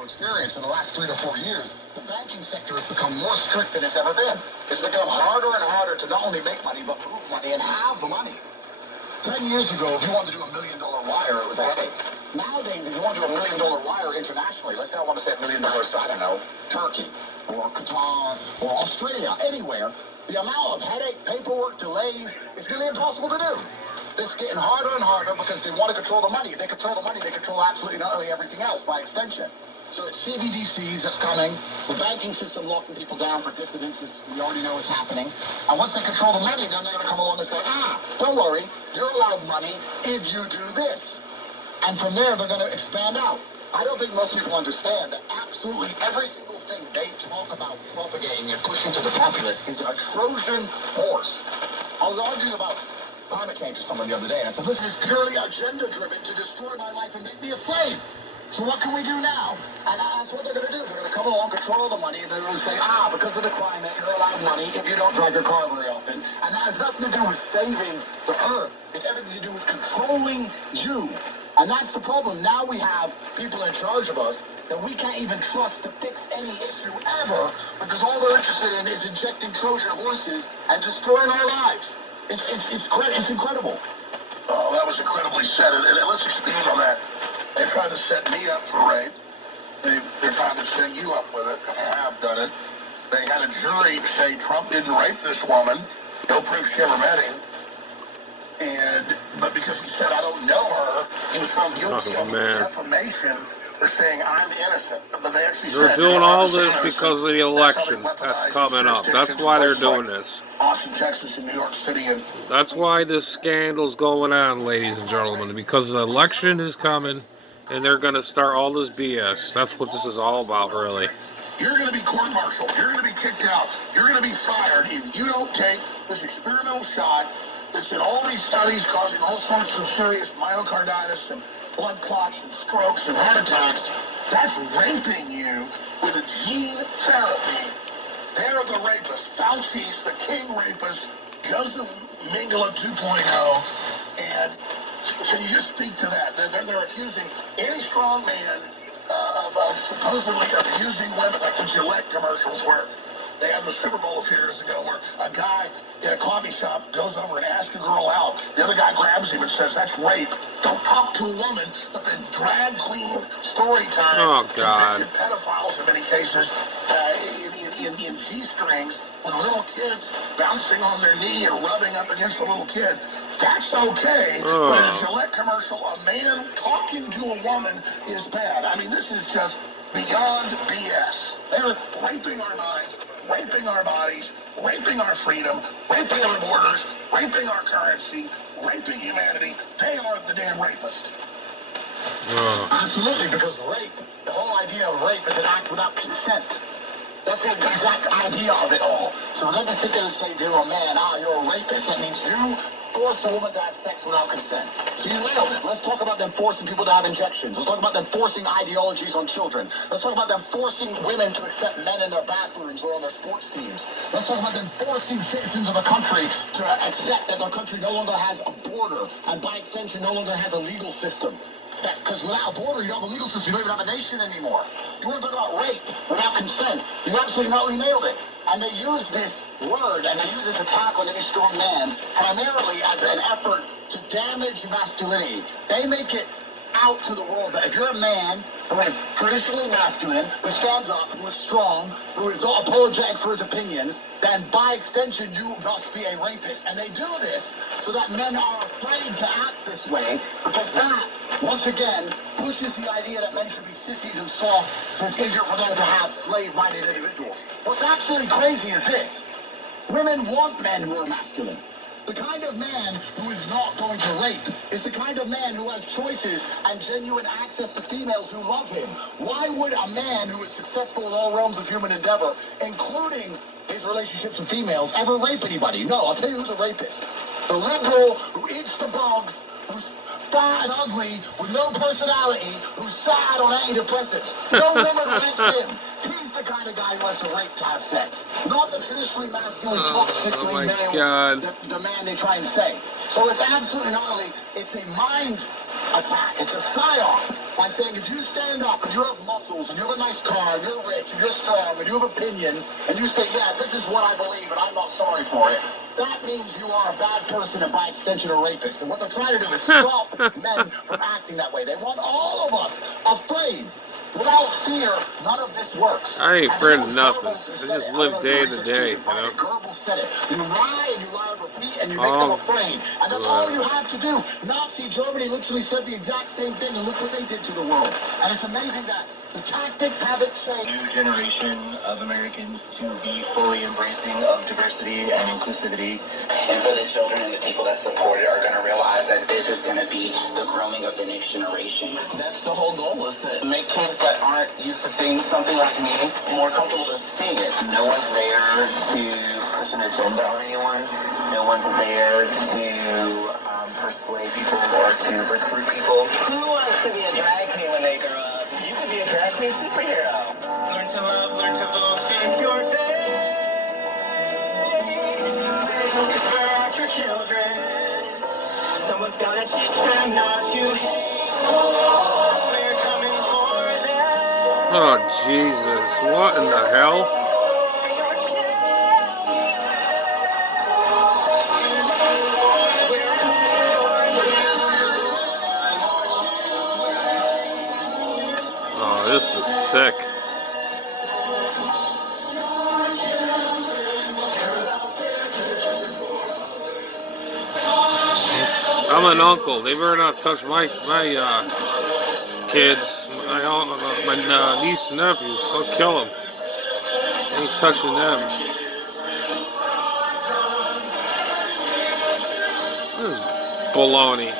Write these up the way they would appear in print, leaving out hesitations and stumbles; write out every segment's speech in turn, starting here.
Experience in the last 3 to 4 years, the banking sector has become more strict than it's ever been. It's become harder and harder to not only make money, but move money and have the money. 10 years ago, if you wanted to do $1 million wire, it was a headache. Nowadays, if you want to do $1 million wire internationally, let's say I want to say $1 million to, I don't know, Turkey, or Qatar, or Australia, anywhere, the amount of headache, paperwork, delays, is really impossible to do. It's getting harder and harder because they want to control the money. If they control the money, they control absolutely not only everything else by extension. So it's CBDCs that's coming, the banking system locking people down for dissidents, as we already know is happening. And once they control the money, then they're going to come along and say, don't worry, you're allowed money if you do this. And from there, they're going to expand out. I don't think most people understand that absolutely every single thing they talk about propagating and pushing to the populace is a Trojan horse. I was arguing about climate change with someone the other day, and I said, this is purely agenda-driven to destroy my life and make me a slave. So what can we do now? And that's what they're going to do. They're going to come along, control the money, and they're going to say, because of the climate, you're allowed money if you don't drive your car very often. And that has nothing to do with saving the earth. It's everything to do with controlling you. And that's the problem. Now we have people in charge of us that we can't even trust to fix any issue ever because all they're interested in is injecting Trojan horses and destroying our lives. It's incredible. Oh, that was incredibly said. And let's expand on that. They tried to set me up for rape. They're trying to set you up with it. I have done it. They had a jury say Trump didn't rape this woman. No proof she ever met him. But because he said I don't know her, he was found guilty of defamation for saying I'm innocent. But they actually they're doing all this because of the election that's coming up. That's why they're doing this. Austin, Texas, and New York City, and that's why this scandal's going on, ladies and gentlemen, because the election is coming. And they're going to start all this BS. That's what this is all about, really. You're going to be court-martialed. You're going to be kicked out. You're going to be fired if you don't take this experimental shot that's in all these studies causing all sorts of serious myocarditis and blood clots and strokes and heart attacks. That's raping you with a gene therapy. They're the rapists. Fauci's the king rapist. Joseph Mengele 2.0. And can you just speak to that? They're accusing any strong man of supposedly abusing women, like the Gillette commercials where they had the Super Bowl a few years ago where a guy in a coffee shop goes over and asks a girl out. The other guy grabs him and says, that's rape. Don't talk to a woman, but then drag queen story time. Oh, God. Pedophiles in many cases in G-strings with little kids bouncing on their knee and rubbing up against a little kid. That's okay, but in a Gillette commercial, a man talking to a woman is bad. I mean, this is just beyond BS. They're raping our minds, raping our bodies, raping our freedom, raping our borders, raping our currency, raping humanity. They are the damn rapist. Absolutely, because rape, the whole idea of rape is an act without consent. That's the exact idea of it all. So then to sit there and say to a man, you're a rapist, that means you forced a woman to have sex without consent. So you nailed it. Let's talk about them forcing people to have injections. Let's talk about them forcing ideologies on children. Let's talk about them forcing women to accept men in their bathrooms or on their sports teams. Let's talk about them forcing citizens of a country to accept that their country no longer has a border and by extension no longer has a legal system. Because without a border, you have a legal system. You don't even have a nation anymore. You want to talk about rape without consent. You absolutely nailed it. And they use this word and they use this attack on any strong man primarily as an effort to damage masculinity. They make it out to the world that if you're a man who is traditionally masculine, who stands up, who is strong, who is not apologetic for his opinions, then by extension you must be a rapist. And they do this so that men are afraid to act this way because that, once again, pushes the idea that men should be sissies and soft so it's easier for them to have slave-minded individuals. What's actually crazy is this. Women want men who are masculine. The kind of man who is not going to rape is the kind of man who has choices and genuine access to females who love him. Why would a man who is successful in all realms of human endeavor, including his relationships with females, ever rape anybody? No, I'll tell you who's a rapist. The liberal who eats the bugs, who's fat and ugly, with no personality, who's sad on antidepressants. No woman likes him. He's the kind of guy who has to rape to have sex. Not the traditionally masculine, toxically male, the man they try and say. So it's absolutely not only, it's a mind attack. It's a psyop. Like saying, if you stand up and you have muscles and you have a nice car and you're rich and you're strong and you have opinions and you say, yeah, this is what I believe and I'm not sorry for it, that means you are a bad person and by extension a rapist. And what they're trying to do is stop men from acting that way. They want all of us afraid. Without fear, none of this works. I ain't afraid of nothing. I just live day to day, you know. Goebbels said it. You lie and you lie and repeat and you make them afraid. And that's all you have to do. Nazi Germany literally said the exact same thing and look what they did to the world. And it's amazing that the tactics haven't changed. New generation of Americans to be fully embracing of diversity and inclusivity. And for the children and the people that support it are going to realize that this is going to be the grooming of the next generation. That's the whole goal, is to Make kids that aren't used to seeing something like me more comfortable to seeing it. No one's there to push an agenda on anyone. No one's there to persuade people or to recruit people. Who wants to be a drag queen when they grow up? You could be a drag queen superhero. Learn to love, learn to vote, face your day. Inspire out your children. Someone's gotta teach them not to hate. We're coming for them. Oh, Jesus. What in the hell? Oh, this is sick. I'm an uncle. They better not touch my kids, my niece and nephews. I'll kill them. Ain't touching them. This is baloney.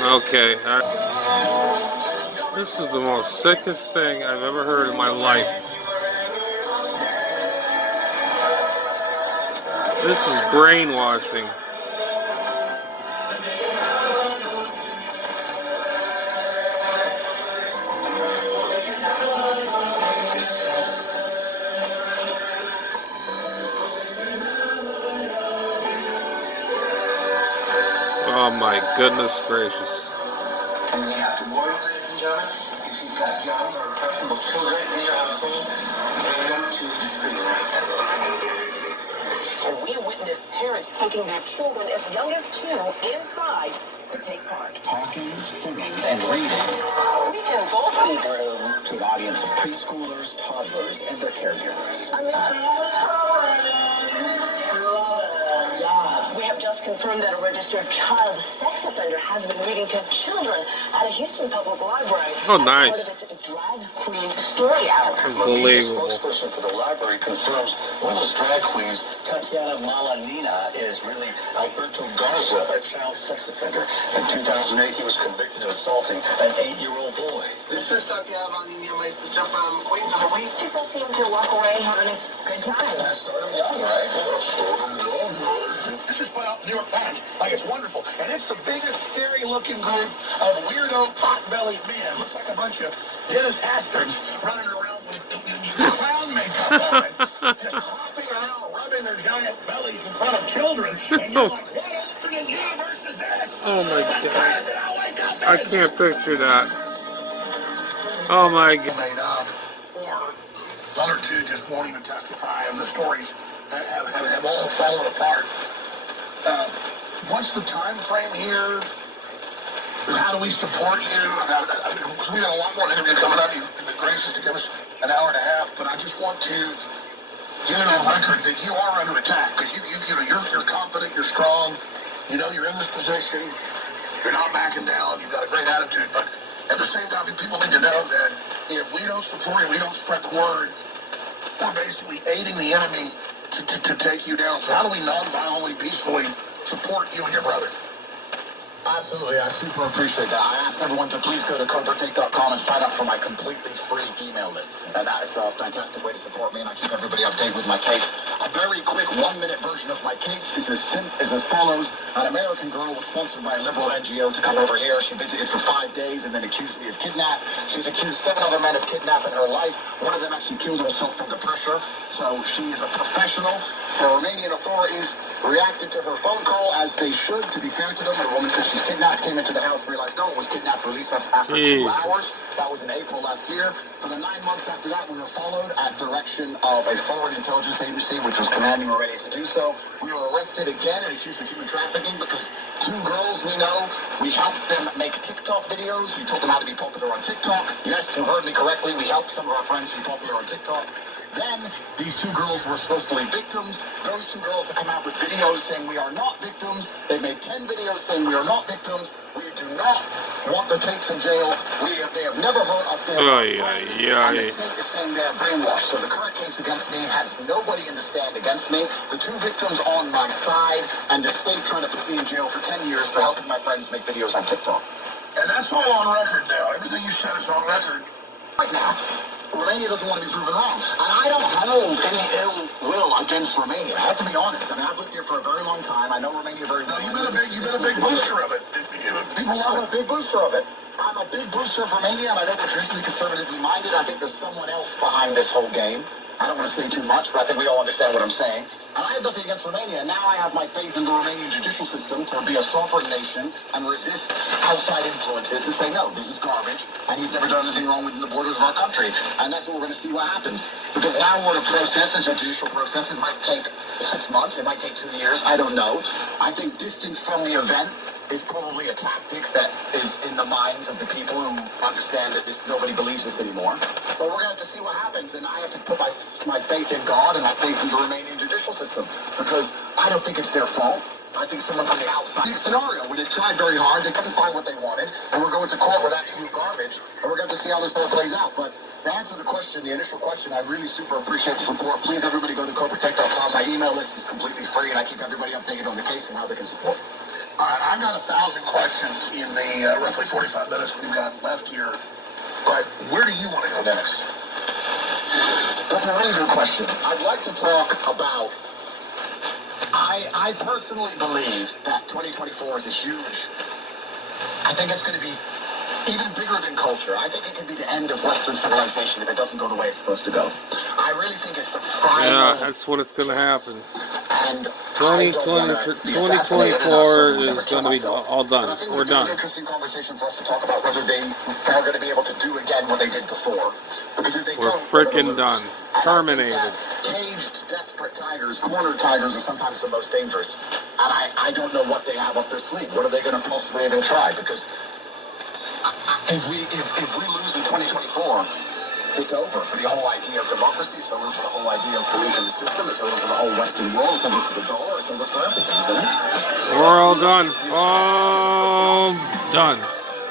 Okay. This is the most sickest thing I've ever heard in my life. This is brainwashing. Oh my goodness gracious. Good morning, ladies and gentlemen. If you've got young or impressionable children in your household, bring them to the screen. And we witnessed parents taking their children as young as 2 inside to take part. Talking, singing, and reading. We can both be Room to an audience of preschoolers, toddlers, and their caregivers. We have just confirmed that a registered child sex offender has been reading to children at a Houston Public Library. Oh, nice. Part of its drag queen story hour. Unbelievable. The spokesperson for the library confirms one of those drag queens, Tatiana Malanina, is really Alberto Garza, a child sex offender. In 2008, he was convicted of assaulting an 8-year-old boy. This is Tatiana Manini, my teacher from Queens of the Week. People seem to walk away having a good time. Start young, right? This is put out in the New York Times like it's wonderful. And it's the biggest, scary-looking group of weirdo, pot-bellied men. Looks like a bunch of Dennis Hasterds running around with clown makeup on. Just hopping around, rubbing their giant bellies in front of children. And you're like, what alternate universe is this? Oh my What God. time did I wake up in? I can't picture that. Oh my God. Made up, or one or two just won't even testify, and the stories have all fallen apart. What's the time frame here? How do we support you? We got a lot more interview coming up. You've been gracious to give us an hour and a half, but I just want to get it on record that you are under attack because you're confident, you're strong, you know you're in this position, you're not backing down, you've got a great attitude, but at the same time, people need to know that if we don't support you, we don't spread the word, we're basically aiding the enemy to take you down. So how do we non-violently, peacefully support you and your brother? Absolutely, I super appreciate that. I asked everyone to please go to CobraTake.com and sign up for my completely free email list. And that is a fantastic way to support me, and I keep everybody updated with my case. A very quick 1-minute version of my case is as follows. An American girl was sponsored by a liberal NGO to come over here. She visited for 5 days and then accused me of kidnap. She's accused 7 other men of kidnapping her life. One of them actually killed herself under pressure. So she is a professional. The Romanian authorities reacted to her phone call as they should. To be fair to them, the woman said she's kidnapped, came into the house, realized no one was kidnapped, released us after 2 hours. That was in April last year. For the 9 months after that, we were followed at direction of a foreign intelligence agency, which was commanding Romania to do so. We were arrested again and accused of human trafficking because 2 girls we know, we helped them make TikTok videos. We taught them how to be popular on TikTok. Yes, you heard me correctly. We helped some of our friends be popular on TikTok. Then, these 2 girls were supposed to be victims. Those 2 girls have come out with videos saying we are not victims. They made 10 videos saying we are not victims. We do not want the tapes in jail. They have never heard us. And the state is saying they're brainwashed. So the current case against me has nobody in the stand against me. The 2 victims on my side, and the state trying to put me in jail for 10 years for helping my friends make videos on TikTok. And that's all on record now. Everything you said is on record. Right now, Romania doesn't want to be proven wrong. And I don't hold any ill will against Romania. I have to be honest. I mean, I've lived here for a very long time. I know Romania very well. No, you've been a big booster of it. People I'm a big booster of it. I'm a big booster of Romania, and I know they're traditionally conservatively minded. I think there's someone else behind this whole game. I don't want to say too much, but I think we all understand what I'm saying. And I have nothing against Romania. Now I have my faith in the Romanian judicial system to be a sovereign nation and resist outside influences and say, no, this is garbage, and he's never done anything wrong within the borders of our country. And that's what we're going to see what happens. Because now we're in a process, it's a judicial process. It might take 6 months, it might take 2 years, I don't know. I think distance from the event is probably a tactic that is in the minds of the people who understand that nobody believes this anymore. But we're going to have to see what happens, and I have to put my faith in God and my faith in the Romanian judicial system, because I don't think it's their fault. I think someone from the outside. Big scenario where they tried very hard, they couldn't find what they wanted, and we're going to court with absolute garbage, and we're going to see how this all plays out. But to answer the question, the initial question, I really super appreciate the support. Please, everybody go to CobraTake.com. My email list is completely free, and I keep everybody updated on the case and how they can support. All right, I've got 1,000 questions in the roughly 45 minutes we've got left here. But where do you want to go next? That's a really good question. I'd like to talk about... I personally believe that 2024 is a huge... I think it's going to be even bigger than culture. I think it could be the end of Western civilization if it doesn't go the way it's supposed to go. I really think it's the final... Yeah, that's what it's going to happen. And 2024 is going to be all done. We're done. It's an interesting conversation for us to talk about whether they are going to be able to do again what they did before. Because if they We're freaking done. Terminated. Caged, desperate tigers, cornered tigers are sometimes the most dangerous. And I don't know what they have up their sleeve. What are they going to possibly even try? Because if we lose in 2024, it's over for the whole idea of democracy. It's over for the whole idea of believing the system. It's over for the whole Western world. It's over for the dollar. It's over for everything, isn't it? We're all done. All done.